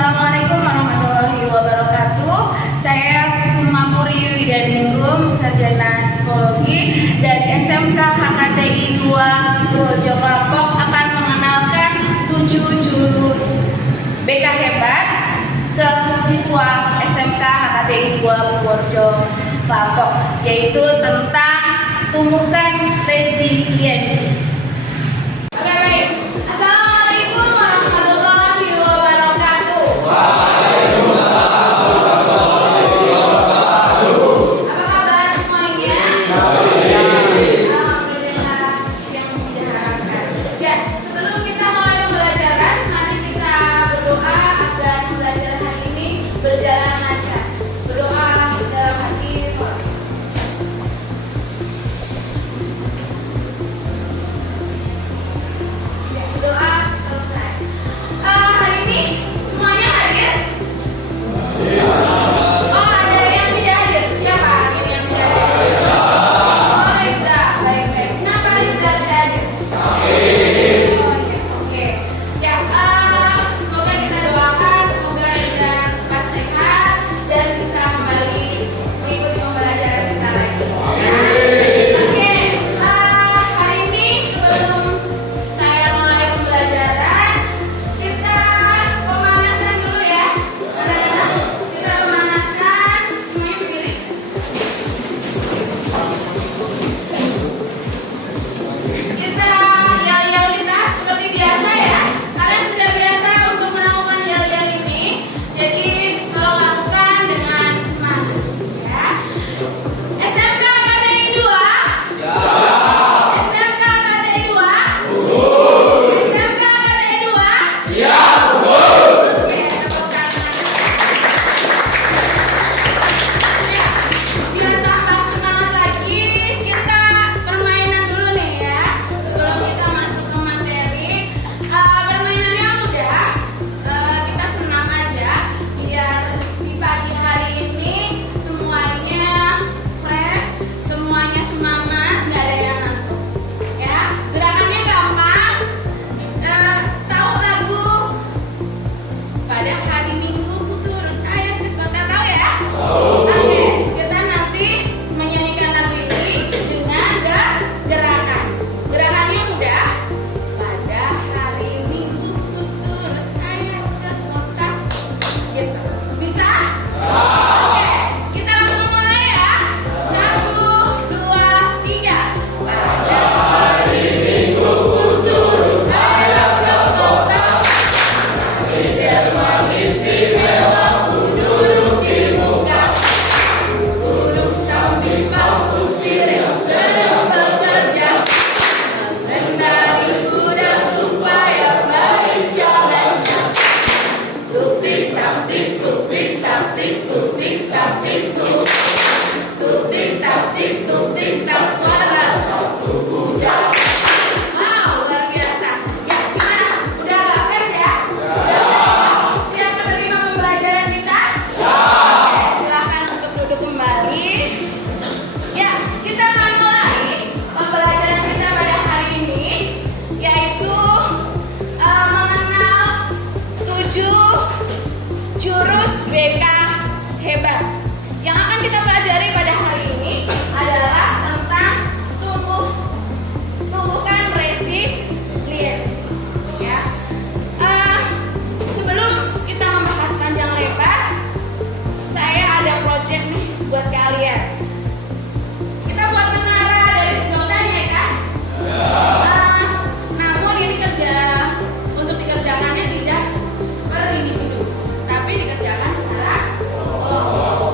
Assalamualaikum warahmatullahi wabarakatuh. Saya Kusuma Puri Widaningrum, sarjana psikologi dari SMK HKTI 2 Purworejo Klampok, akan mengenalkan 7 jurus BK Hebat ke siswa SMK HKTI 2 Purworejo Klampok, yaitu tentang tumbuhkan resiliensi. Jurus BK Hebat. Yang akan kita pelajari pada hari ini adalah tentang tumbuhkan resiliensi. Ya. Sebelum kita membahas panjang lebar, saya ada project nih buat kalian. Kita buat menara dari sedotan ya kan? Namun ini untuk dikerjakannya tidak per individu, tapi dikerjakan secara kelompok.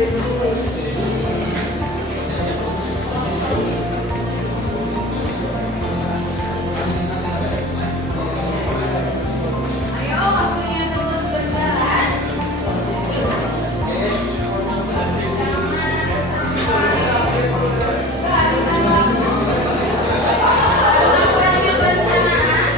Ayo, waktunya terus berjalan. Kurangnya perencanaan.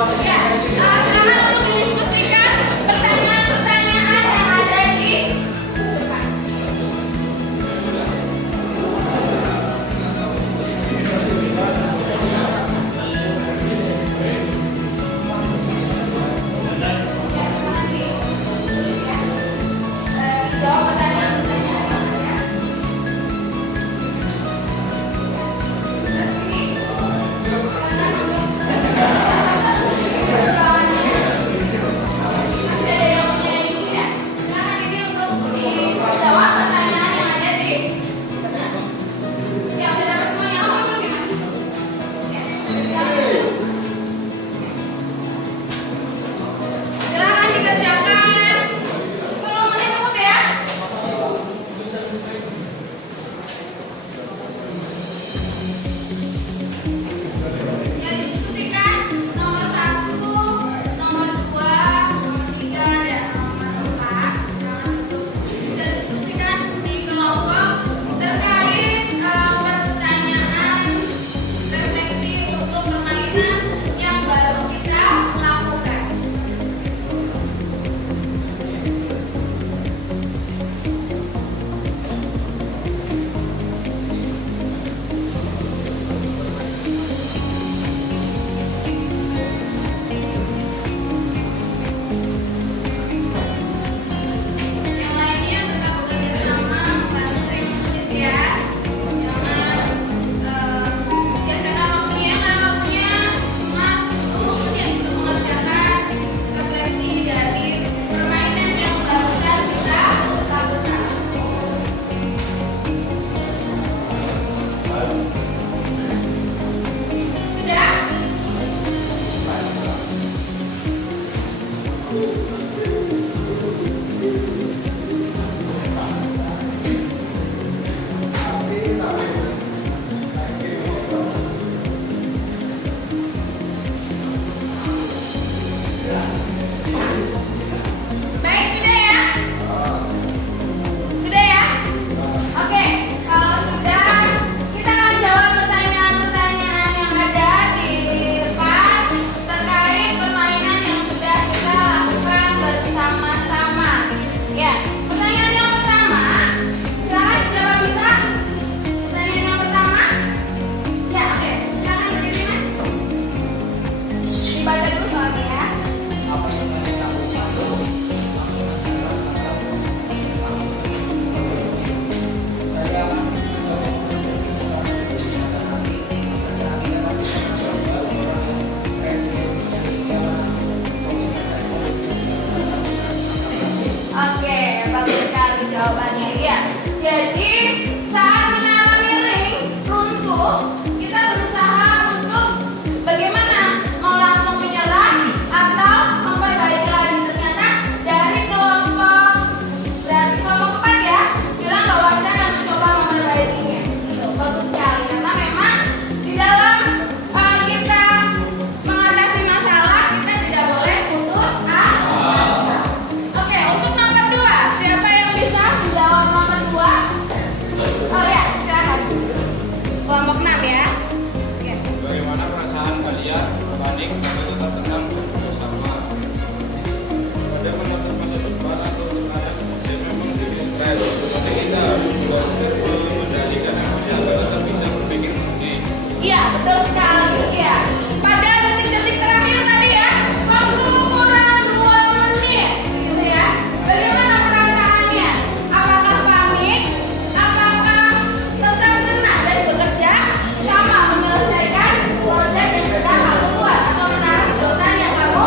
Ya, silakan untuk didiskusikan pertanyaan-pertanyaan yang ada di depan. Jawab pertanyaan-pertanyaan ya. Silakan dikerjakan. 10 menit cukup ya. Yang didiskusikan nomor 1, nomor 2, nomor 3, dan nomor 4. Silakan untuk bisa didiskusikan di kelompok terkait pertanyaan refleksi untuk permainan yang baru kita lakukan. Yang lainnya tetap bekerja sama membantu yang menulis ya. Jangan sia-siakan waktunya, karena waktunya cuma 10 menit untuk mengerjakan refleksi dari permainan yang barusan kita lakukan. Sudah? Baik, sudah ya? Sudah ya? Oke, kalau sudah, kita akan jawab pertanyaan-pertanyaan yang ada di depan terkait permainan yang sudah kita lakukan bersama-sama. Ya, pertanyaan yang pertama, silakan siapa bisa? Pertanyaan yang pertama? Ya, oke, silakan berdiri mas. Dibaca dulu soalnya ya. Oke, bagus sekali jawabannya. Iya. Jadi saat menara miring runtuh, kita berusaha untuk bagaimana mau langsung menyerah atau memperbaiki lagi. Ternyata dari kelompok 4 ya bilang bahwa saya akan mencoba memperbaikinya. Gitu, bagus sekali. Karena memang di dalam kita mengatasi masalah kita tidak boleh putus asa. Oke, untuk nomor 2, siapa yang bisa menjawab nomor 2? Oh ya, silakan. Kelompok 6 ya. Oke. Bagaimana perasaan kalian panik tapi tetap tenang bersama? Pada menatap masa depan atau terhadap saya memang tidak stres. Tapi kita harus juga mengendalikan emosi agar tetap bisa berpikir jernih. Iya, betul sekali. Iya. Pada detik-detik terakhir tadi ya, waktu kurang 2 menit, gitu ya. Bagaimana perasaannya? Apakah panik? Apakah tetap tenang dan bekerja sama menyelesaikan proyek yang sedang kamu buat atau menara sedotan yang kamu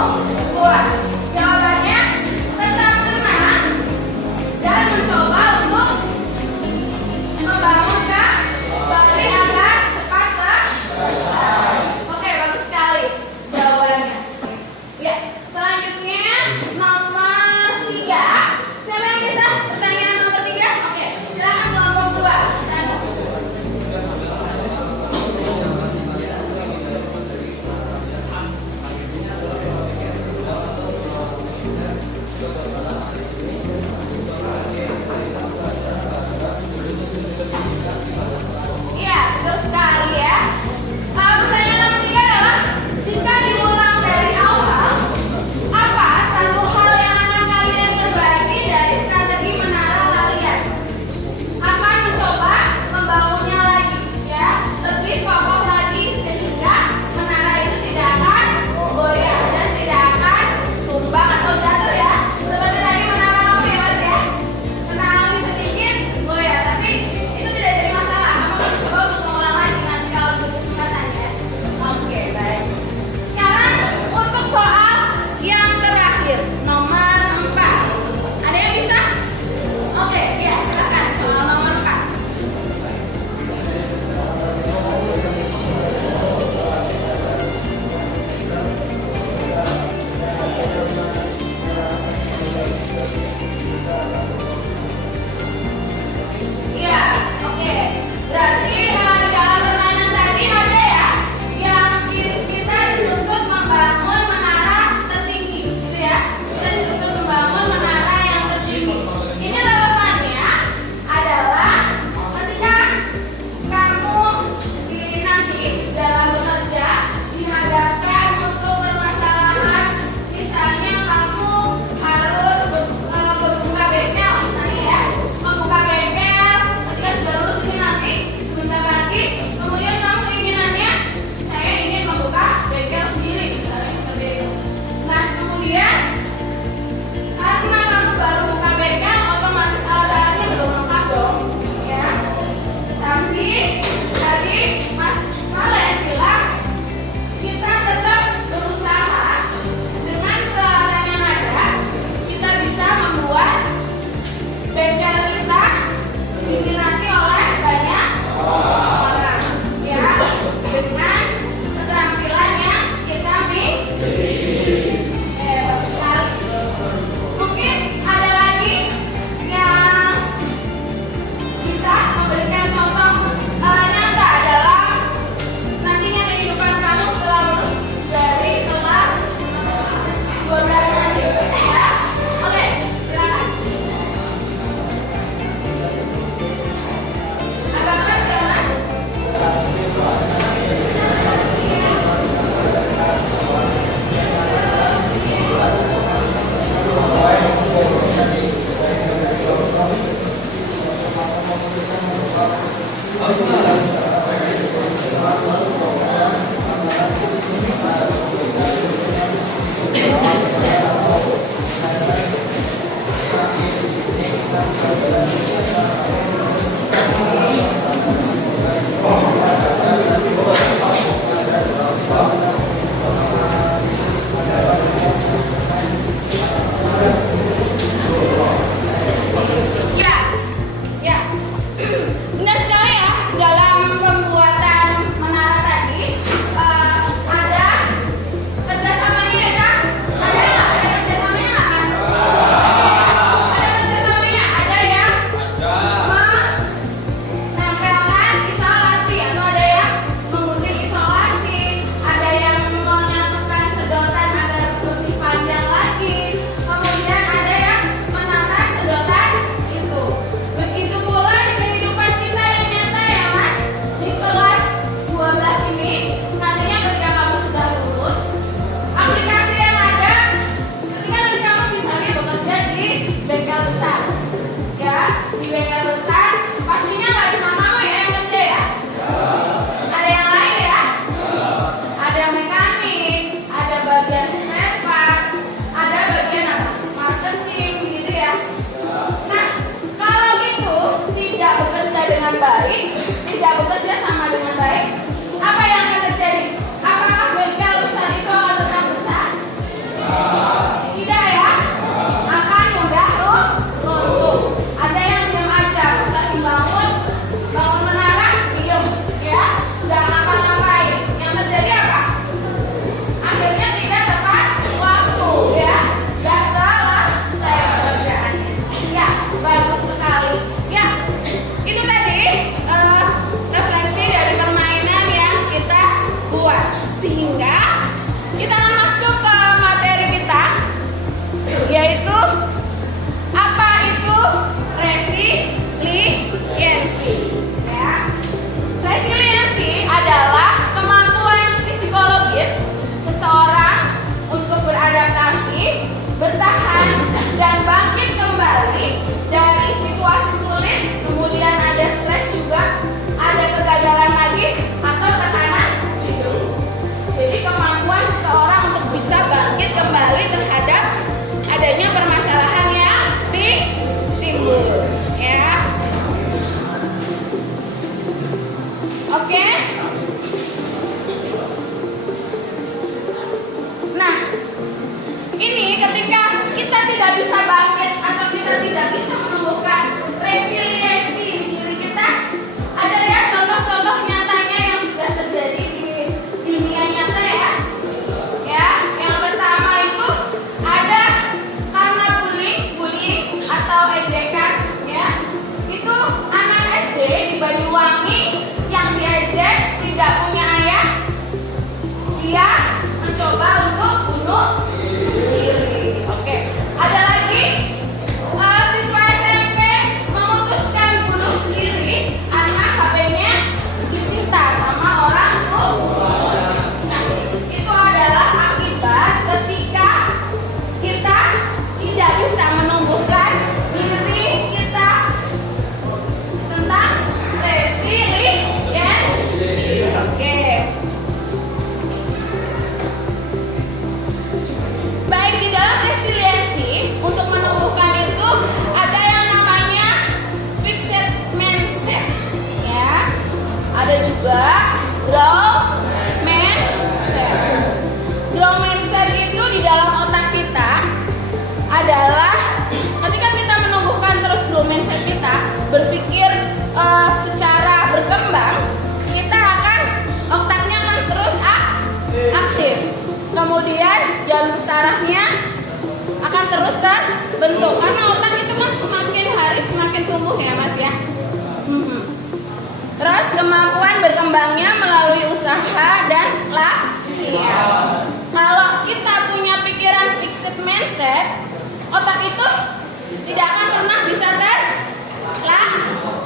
mencoba untuk bunuh diri. Oke, ada lagi siswa SMP memutuskan bunuh diri karena HP-nya disita sama orang tua. Itu adalah akibat ketika kita tidak bisa menumbuhkan diri kita tentang resiliensi. Oke. Baik, di dalam resiliensi untuk menumbuhkan itu ada yang namanya fixed mindset, ya. Ada juga growth mindset. Growth mindset itu di dalam otak kita adalah ketika kita menumbuhkan terus growth mindset kita, berpikir secara berkembang, kita akan otaknya akan terus aktif. Kemudian jalur sarafnya akan terus terbentuk karena otak itu kan semakin hari semakin tumbuh ya Mas ya. Terus kemampuan berkembangnya melalui usaha dan latihan. Kalau kita punya pikiran fixed mindset, otak itu tidak akan pernah bisa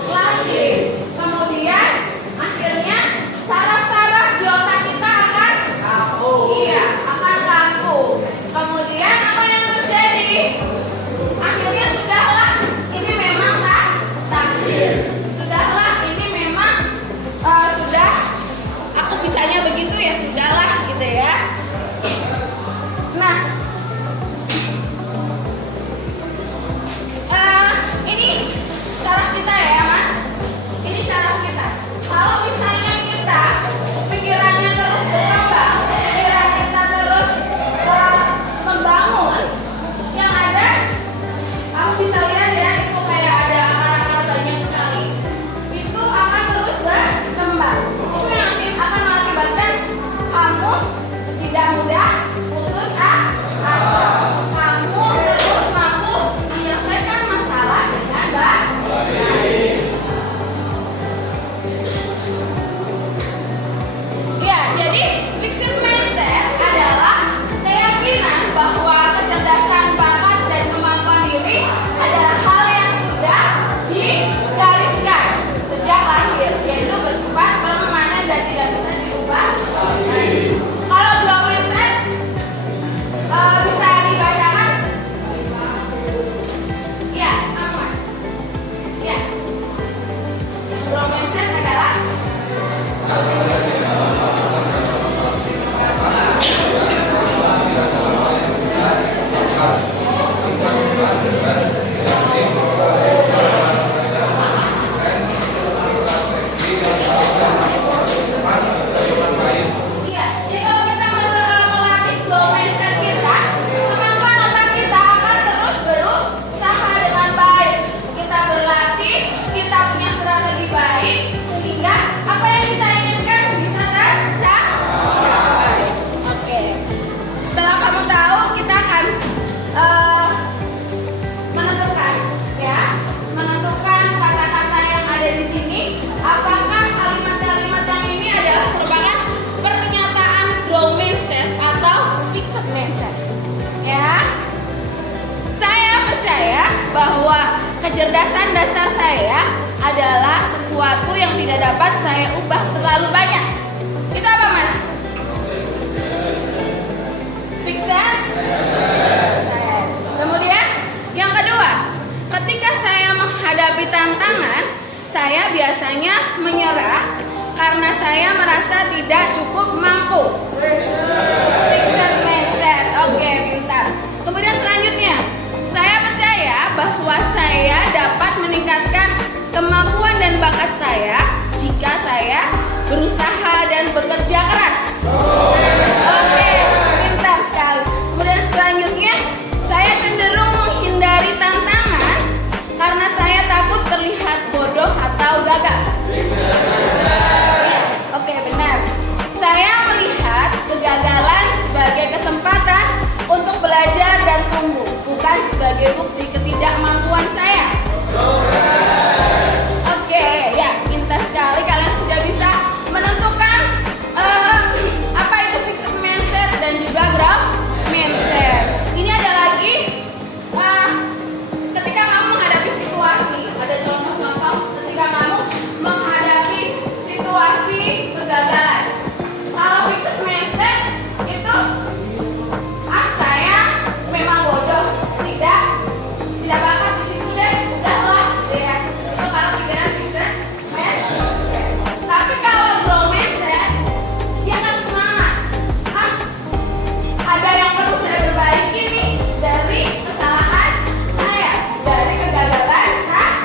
terlatih. Kemudian akhirnya saraf-saraf di otak kita akan laku. Kemudian apa yang terjadi? Akhirnya sudahlah, ini memang takdir. Sudahlah, ini memang sudah aku bisanya begitu ya sudahlah gitu ya. Nah, ini saraf kita ya Mas. Ini saraf kita. Kalau misalnya kita pikirannya terus berkembang, pikiran kita terus membangun, yang ada kamu bisa lihat ya, itu kayak ada akar-akar banyak sekali. Itu akan terus berkembang. Itu yang akan mengakibatkan kamu tidak mudah putus asa. Kamu terus mampu menyelesaikan masalah dengan baik. Ya, jadi fixed mindset adalah keyakinan bahwa kecerdasan, bakat, dan kemampuan diri adalah hal yang sudah digariskan sejak lahir, yaitu bersifat permanen dan tidak bisa diubah. Kalau growth mindset bisa dibacakan? Ya, apa? Ya, growth mindset adalah bahwa kecerdasan dasar saya adalah sesuatu yang tidak dapat saya ubah terlalu banyak. Itu apa Mas? Fixed. Kemudian yang kedua, ketika saya menghadapi tantangan, saya biasanya menyerah karena saya merasa tidak cukup mampu. Fixed mindset. Oke, pintar. Kemudian selanjutnya, saya percaya bahwa saya dapat meningkatkan kemampuan dan bakat saya jika saya berusaha dan bekerja keras. Oke, pintar sekali. Kemudian selanjutnya, saya cenderung menghindari tantangan karena saya takut terlihat bodoh atau gagal. Oke, benar. Saya melihat kegagalan dan juga growth mindset. Ini ada lagi ketika kamu menghadapi situasi, ada contoh-contoh ketika kamu menghadapi situasi kegagalan. Kalau fixed mindset itu saya memang bodoh, tidak bakat di situ deh, udahlah gitu ya. Itu kalau pikiran fixed mindset. Tapi kalau growth mindset, dia akan semangat. Ada yang perlu saya perbaiki nih dari kesalahan saya, dari kegagalan saya.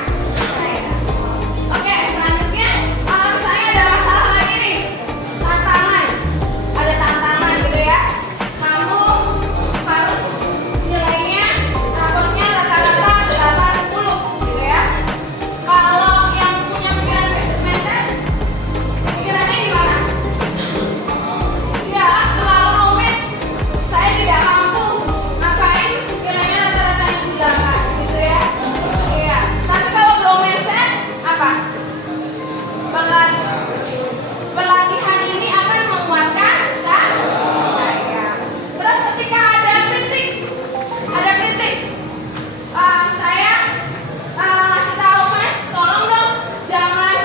Oke, selanjutnya kalau misalnya ada masalah lagi nih, ada tantangan gitu ya. Kamu harus nilainya, rapotnya rata-rata 80 gitu ya. Kalau yang punya pikiran fixed mindset, pikirannya gimana? Ya, terlalu rumit. Saya tidak mampu. Ngapain pikirannya rata-rata 78 gitu ya. Iya. Tapi kalau growth mindset apa? Pelatihan ini akan menguatkan saya. Terus ketika ada kritik, saya ngasih tahu Mas, tolong dong jangan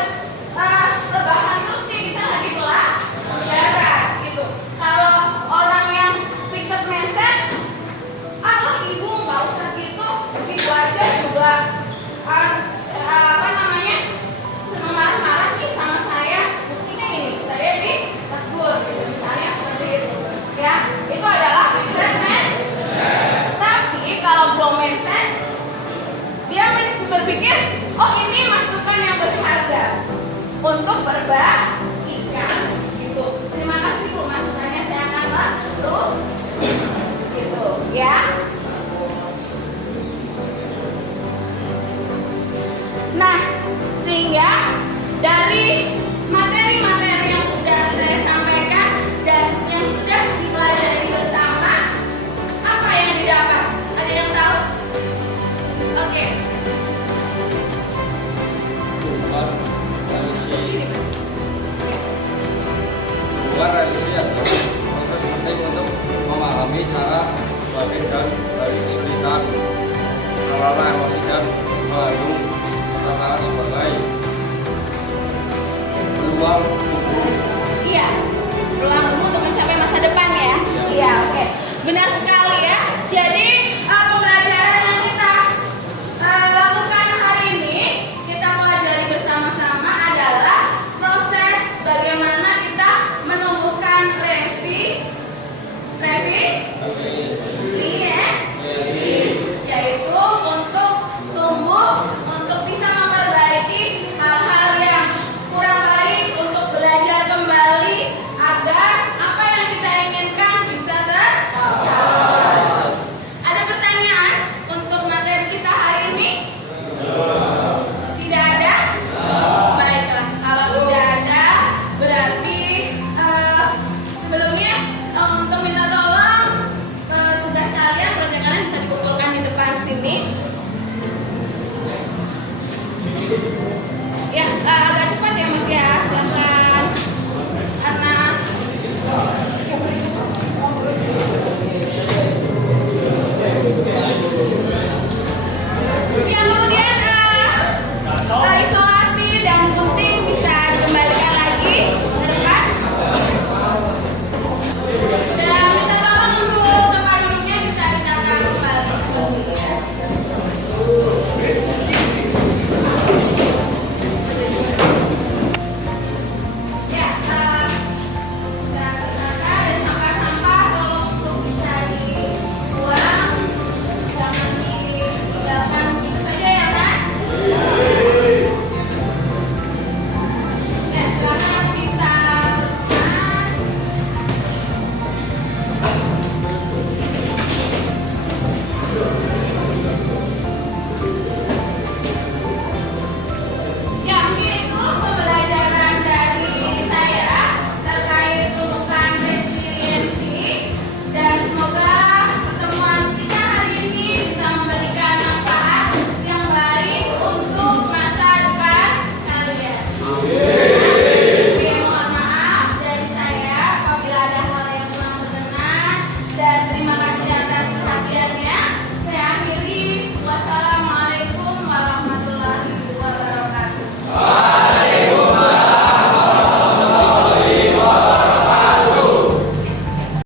rebahan terus nih, kita lagi belajar gitu. Kalau orang yang fixed mindset, ibu nggak usah gitu, ibu aja juga senang marah-marah nih sama saya. Buktinya ini, saya ditegur gitu, misalnya seperti itu. Ya, itu adalah fixed mindset. Tapi kalau growth mindset, dia berpikir, oh ini masukan yang berharga untuk berbaikan gitu. Terima kasih Bu, masukannya saya akan bantu gitu ya. Nah, sehingga dari materi-materi yang sudah saya sampaikan dan yang sudah dipelajari bersama, apa yang didapat? Ada yang tahu? Oke. Keluar realisi adalah proses penting untuk memahami cara membangkitkan dari kesulitan, mengelola emosi dan melalui tantangan sebagai peluang Iya, peluang kamu untuk mencapai masa depan ya. Iya, oke. Benar sekali.